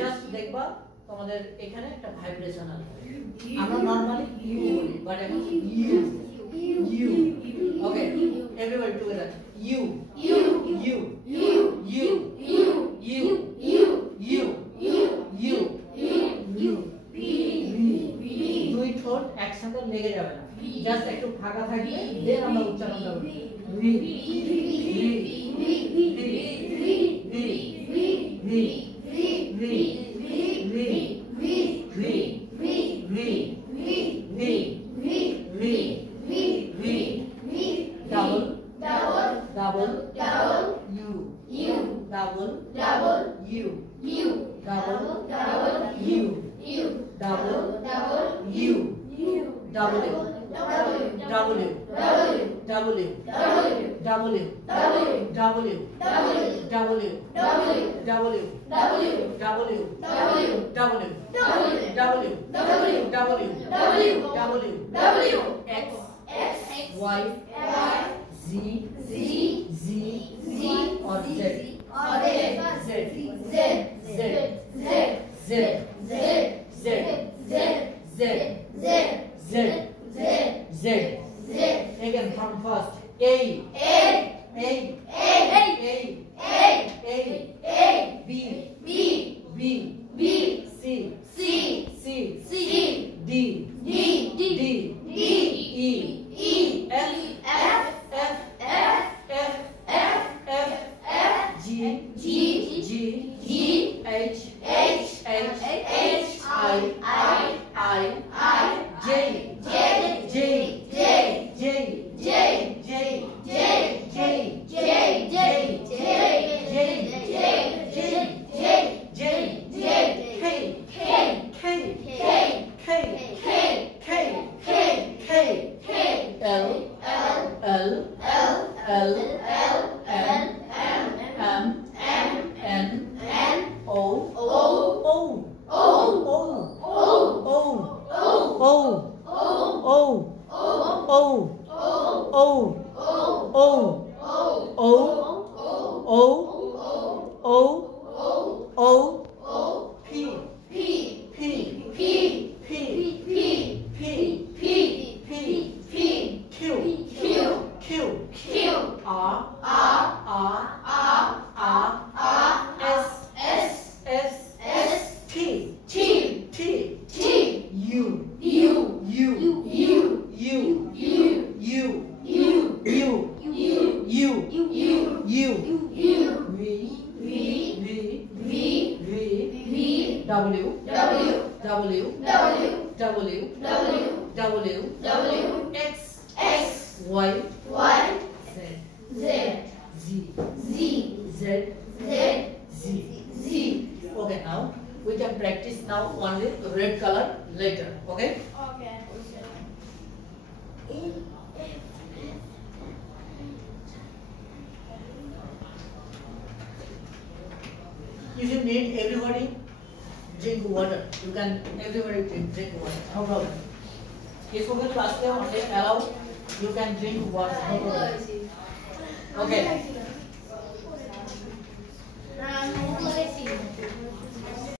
জাস্ট দেখবা তোমাদের এখানে একটা ভাইব্রেশন আসবে। আমরা নরমালি ইউ বলি, বাট এখন U U. Okay, everybody together. U U U U U U U U U U. দুই ঠোঁট একসাথে লেগে যাবে না, জাস্ট একটু ফাঁকা থাকবে, দেন আমরা উচ্চারণটা করব। রি রি রি রি রি রি রি Again from first. A B C D E F G H I J Okay, now we can practice now only red color later. Okay? Okay. If you need everybody drink water, you can everybody drink water, no problem. If you will class only allow, you can drink water, no problem. Okay.